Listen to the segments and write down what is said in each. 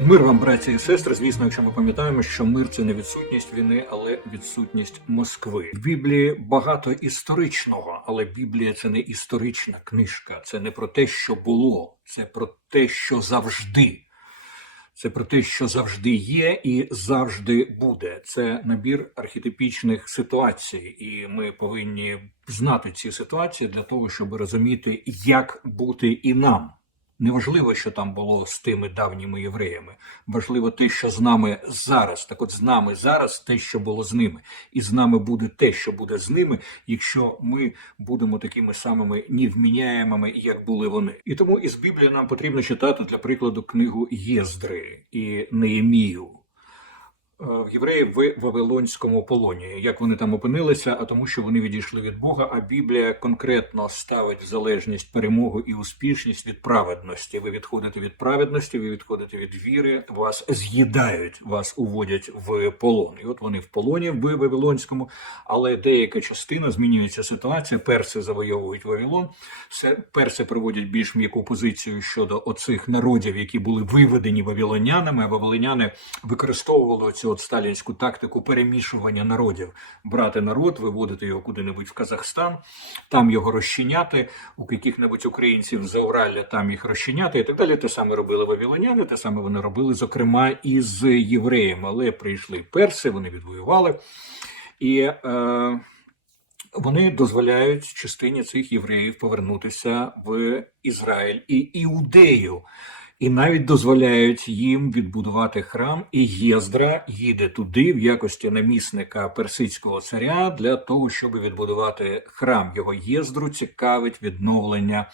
Мир вам, браті і сестри. Звісно, якщо ми пам'ятаємо, що мир це не відсутність війни, але відсутність Москви. В Біблії багато історичного, але Біблія це не історична книжка. Це не про те, що було, це про те, що завжди. Це про те, що завжди є і завжди буде. Це набір архетипічних ситуацій, і ми повинні знати ці ситуації для того, щоб розуміти, як бути і нам. Неважливо, що там було з тими давніми євреями. Важливо те, що з нами зараз. Так от з нами зараз те, що було з ними, і з нами буде те, що буде з ними, якщо ми будемо такими самими невміняємими, як були вони. І тому із Біблії нам потрібно читати для прикладу книгу Єздри і Неємію. Е, В євреїв в Вавилонському полоні. Як вони там опинилися? А тому, що вони відійшли від Бога. А Біблія конкретно ставить в залежність перемогу і успішність від праведності. Ви відходите від праведності, ви відходите від віри, вас з'їдають, вас уводять в полон. І от вони в полоні в Вавилонському, але деяка частина змінюється ситуація. Перси завойовують Вавилон. Перси проводять більш м'яку позицію щодо оцих народів, які були виведені вавилонянами. Вавилоняни використовували цю от сталінську тактику перемішування народів, брати народ, виводити його куди-небудь в Казахстан, там його розчиняти, у яких-небудь українців за Уралля там їх розчиняти і так далі. Те саме робили вавилоняни, те саме вони робили, зокрема, і з євреями. Але прийшли перси, вони відвоювали. І е, вони дозволяють частині цих євреїв повернутися в Ізраїль і Іудею. І навіть дозволяють їм відбудувати храм, і Єздра їде туди в якості намісника персидського царя для того, щоб відбудувати храм. Його Єздру цікавить відновлення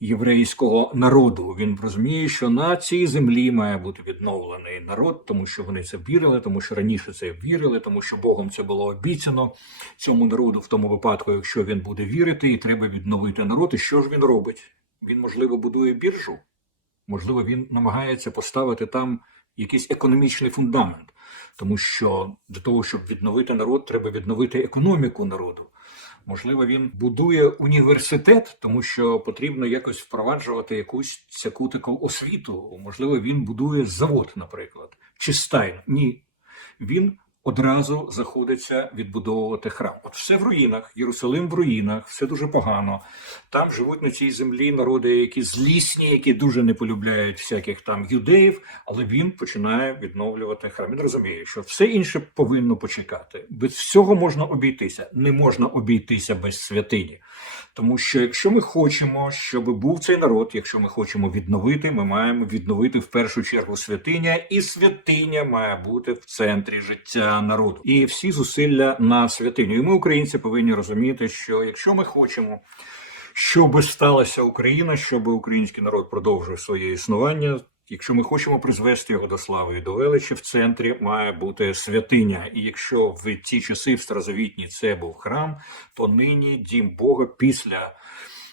єврейського народу. Він розуміє, що на цій землі має бути відновлений народ, тому що вони це вірили, тому що раніше це вірили, тому що Богом це було обіцяно цьому народу в тому випадку, якщо він буде вірити, і треба відновити народ. І що ж він робить? Він, можливо, будує біржу. Можливо, він намагається поставити там якийсь економічний фундамент, тому що для того, щоб відновити народ, треба відновити економіку народу. Можливо, він будує університет, тому що потрібно якось впроваджувати якусь цяку таку освіту. Можливо, він будує завод, наприклад, чи стайн. Ні. Він одразу заходиться відбудовувати храм. От все в руїнах, Єрусалим в руїнах, все дуже погано. Там живуть на цій землі народи, які злісні, які дуже не полюбляють всяких там юдеїв, але він починає відновлювати храм. Він розуміє, що все інше повинно почекати. Без всього можна обійтися. Не можна обійтися без святині. Тому що якщо ми хочемо, щоб був цей народ, якщо ми хочемо відновити, ми маємо відновити в першу чергу святиня, і святиня має бути в центрі життя народу. І всі зусилля на святиню. І ми, українці, повинні розуміти, що якщо ми хочемо. Щоб сталася Україна, щоб український народ продовжив своє існування. Якщо ми хочемо призвести його до слави і до величі, в центрі має бути святиня. І якщо в ті часи в старозавітні це був храм, то нині дім Бога після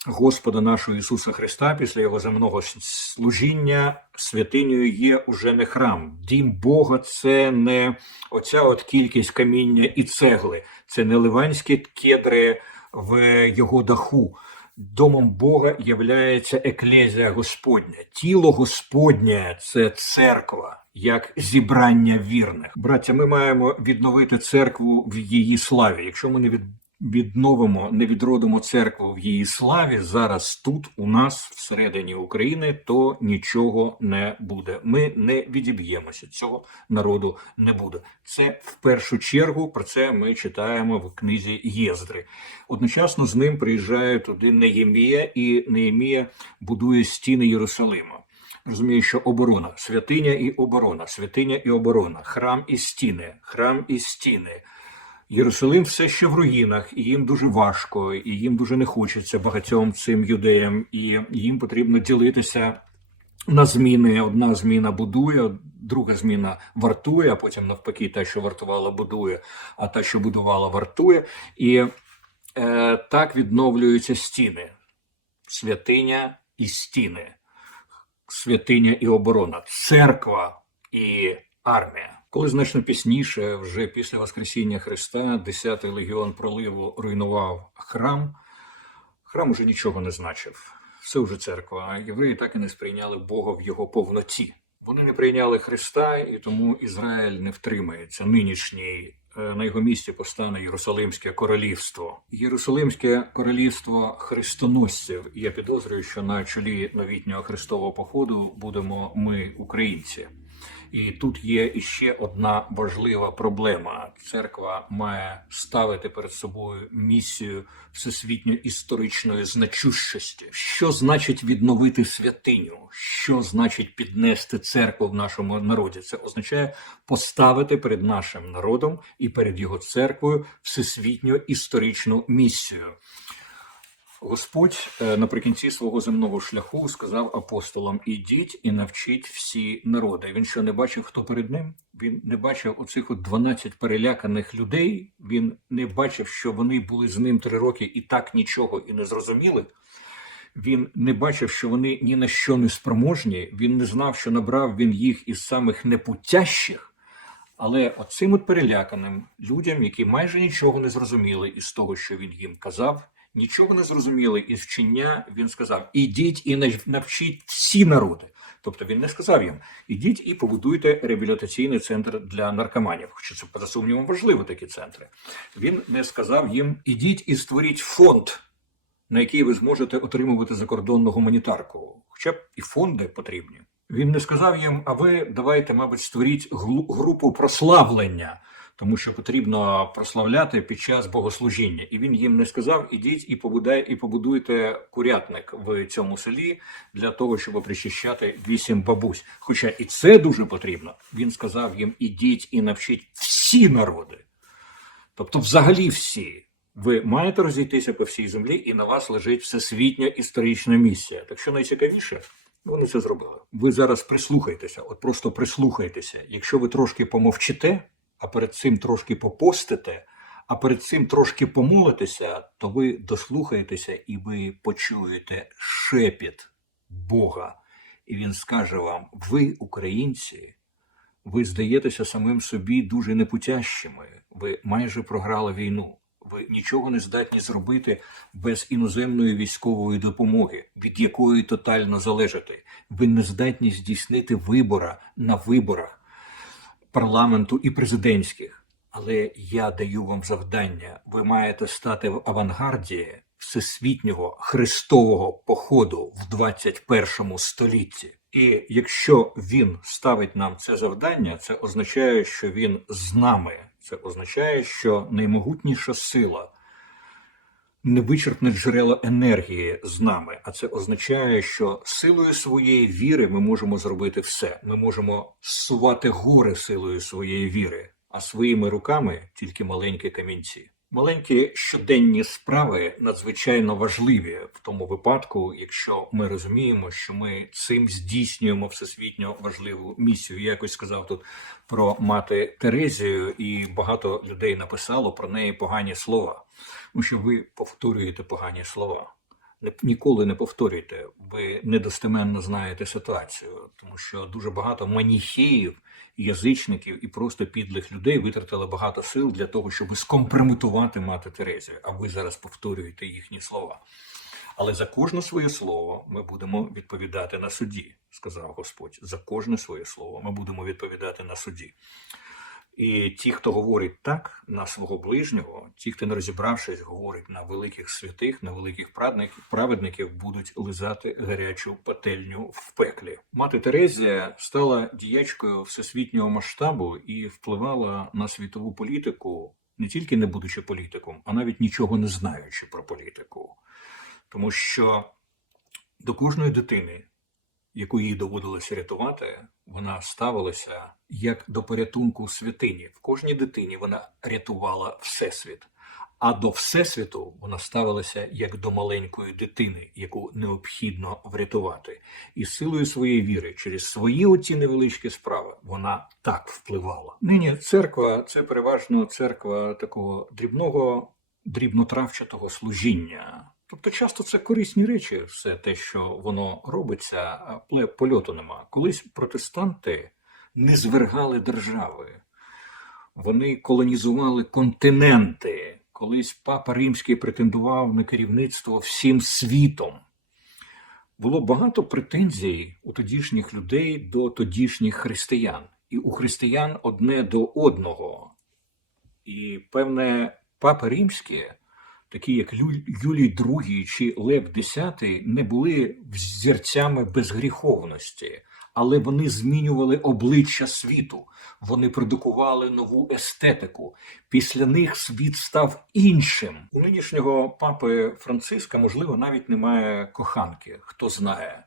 Господа нашого Ісуса Христа, після його земного служіння, святинею є уже не храм. Дім Бога це не оця от кількість каміння і цегли, це не ливанські кедри в його даху. Домом Бога являється еклезія Господня. Тіло Господнє це церква, як зібрання вірних. Браття, ми маємо відновити церкву в її славі. Якщо ми не від... відновимо, не відродимо церкву в її славі зараз тут, у нас всередині України, то нічого не буде. Ми не відіб'ємося. Цього народу не буде. Це в першу чергу про це ми читаємо в книзі Єздри. Одночасно з ним приїжджає туди Неємія, і Неємія будує стіни Єрусалима. Розуміє, що оборона, святиня і оборона, святиня і оборона, храм і стіни, храм і стіни. Єрусалим все ще в руїнах, і їм дуже важко, і їм дуже не хочеться багатьом цим юдеям, і їм потрібно ділитися на зміни. Одна зміна будує, друга зміна вартує, а потім навпаки, та, що вартувала, будує, а та, що будувала, вартує. І е, так відновлюються стіни, святиня і стіни, святиня і оборона, церква і армія. Коли значно пізніше, вже після Воскресіння Христа, 10-й легіон проливу руйнував храм, храм уже нічого не значив. Все вже церква. А євреї так і не сприйняли Бога в його повноті. Вони не прийняли Христа, і тому Ізраїль не втримається. Нинішній е, на його місці постане Єрусалимське королівство. Єрусалимське королівство хрестоносців. Я підозрюю, що на чолі новітнього хрестового походу будемо ми, українці. І тут є іще одна важлива проблема. Церква має ставити перед собою місію всесвітньо-історичної значущості. Що значить відновити святиню? Що значить піднести церкву в нашому народі? Це означає поставити перед нашим народом і перед його церквою всесвітньо-історичну місію. Господь е, наприкінці свого земного шляху сказав апостолам: ідіть і навчіть всі народи. Він що не бачив, хто перед ним? Він не бачив оцих от 12 переляканих людей. Він не бачив, що вони були з ним три роки і так нічого і не зрозуміли. Він не бачив, що вони ні на що не спроможні. Він не знав, що набрав він їх із самих непутящих. Але оцим от переляканим людям, які майже нічого не зрозуміли із того, що він їм казав, нічого не зрозуміли із вчення, він сказав: ідіть і навчіть всі народи. Тобто він не сказав їм: ідіть і побудуйте реабілітаційний центр для наркоманів. Хоча це поза сумнівом важливо такі центри. Він не сказав їм: ідіть і створіть фонд, на який ви зможете отримувати закордонну гуманітарку. Хоча б і фонди потрібні. Він не сказав їм, а ви давайте, мабуть, створіть групу прославлення, тому що потрібно прославляти під час богослужіння. І він їм не сказав: ідіть і побудай, і побудуйте курятник в цьому селі для того, щоб причищати вісім бабусь. Хоча і це дуже потрібно. Він сказав їм: ідіть і навчіть всі народи. Тобто, взагалі всі. Ви маєте розійтися по всій землі, і на вас лежить всесвітня історична місія. Так що найцікавіше, вони це зробили. Ви зараз прислухайтеся, от просто прислухайтеся. Якщо ви трошки помовчите, а перед цим трошки попостите, а перед цим трошки помолитеся, то ви дослухаєтеся і ви почуєте шепіт Бога. І він скаже вам: ви, українці, ви здаєтеся самим собі дуже непутящими. Ви майже програли війну. Ви нічого не здатні зробити без іноземної військової допомоги, від якої тотально залежите. Ви не здатні здійснити вибора на виборах парламенту і президентських. Але я даю вам завдання. Ви маєте стати в авангарді всесвітнього христового походу в 21 столітті. І якщо він ставить нам це завдання, це означає, що він з нами. Це означає, що наймогутніша сила невичерпне джерело енергії з нами. А це означає, що силою своєї віри ми можемо зробити все. Ми можемо зсувати гори силою своєї віри, а своїми руками тільки маленькі камінці. Маленькі щоденні справи надзвичайно важливі в тому випадку, якщо ми розуміємо, що ми цим здійснюємо всесвітньо важливу місію. Я якось сказав тут про мати Терезію, і багато людей написало про неї погані слова. Тому що ви повторюєте погані слова. Ніколи не повторюйте, ви недостеменно знаєте ситуацію, тому що дуже багато маніхеїв, язичників і просто підлих людей витратили багато сил для того, щоб скомпрометувати мати Терезію. А ви зараз повторюєте їхні слова. Але за кожне своє слово ми будемо відповідати на суді, сказав Господь. За кожне своє слово ми будемо відповідати на суді. І ті, хто говорить так на свого ближнього, ті, хто не розібравшись, говорить на великих святих, на великих праведників, будуть лизати гарячу пательню в пеклі. Мати Терезія стала діячкою всесвітнього масштабу і впливала на світову політику, не тільки не будучи політиком, а навіть нічого не знаючи про політику. Тому що до кожної дитини яку їй доводилося рятувати, вона ставилася як до порятунку святині. В кожній дитині вона рятувала всесвіт. А до всесвіту вона ставилася як до маленької дитини, яку необхідно врятувати. І силою своєї віри, через свої оці невеличкі справи, вона так впливала. Нині церква це переважно церква такого дрібного, дрібнотравчатого служіння. Тобто часто це корисні речі, все те, що воно робиться, але польоту нема. Колись протестанти не звергали держави, вони колонізували континенти. Колись папа Римський претендував на керівництво всім світом. було багато претензій у тодішніх людей до тодішніх християн, і у християн одне до одного. І певне, папи римські, такі як Юлій II чи Лев X, не були взірцями безгріховності, але вони змінювали обличчя світу, вони продукували нову естетику. Після них світ став іншим. У нинішнього папи Франциска, можливо, навіть немає коханки, хто знає.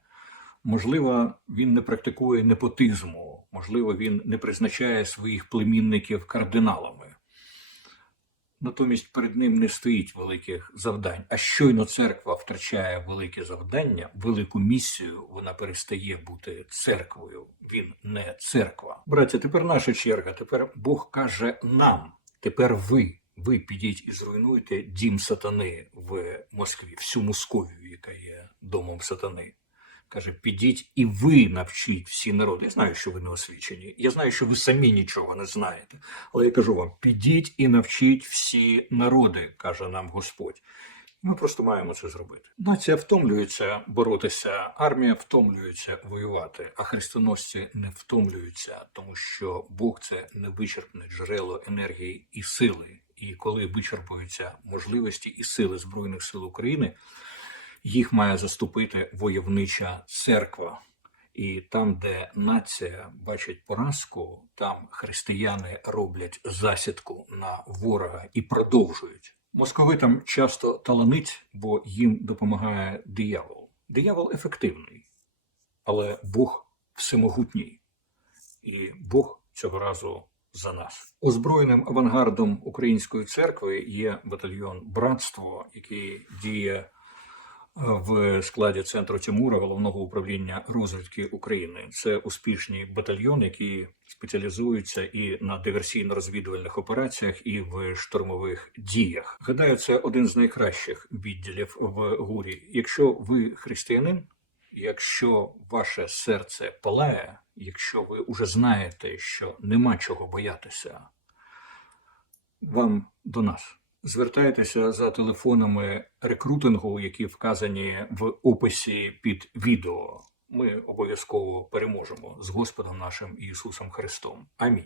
Можливо, він не практикує непотизму, можливо, він не призначає своїх племінників кардиналами. Натомість перед ним не стоїть великих завдань. А щойно церква втрачає велике завдання, велику місію, вона перестає бути церквою. Він не церква. Братя, тепер наша черга. Тепер Бог каже нам: тепер ви. Ви підіть і зруйнуйте дім сатани в Москві, всю Московію, яка є домом сатани. Каже, підіть і ви навчіть всі народи. Я знаю, що ви не освічені. Я знаю, що ви самі нічого не знаєте. Але я кажу вам: підіть і навчіть всі народи, каже нам Господь. Ми просто маємо це зробити. Нація втомлюється боротися, армія втомлюється воювати, а хрестоносці не втомлюються, тому що Бог це невичерпне джерело енергії і сили. І коли вичерпуються можливості і сили Збройних сил України, їх має заступити войовнича церква. І там, де нація бачить поразку, там християни роблять засідку на ворога і продовжують. Московитам часто таланить, бо їм допомагає диявол. Диявол ефективний, але Бог всемогутній, і Бог цього разу за нас. Озброєним авангардом української церкви є батальйон Братство, який діє в складі центру Тимура головного управління розвідки України. Це успішний батальйон, який спеціалізується і на диверсійно-розвідувальних операціях, і в штурмових діях. Гадаю, це один з найкращих відділів в гурі. Якщо ви християнин, якщо ваше серце палає, якщо ви уже знаєте, що нема чого боятися, вам до нас. Звертайтеся за телефонами рекрутингу, які вказані в описі під відео. Ми обов'язково переможемо з Господом нашим Ісусом Христом. Амінь.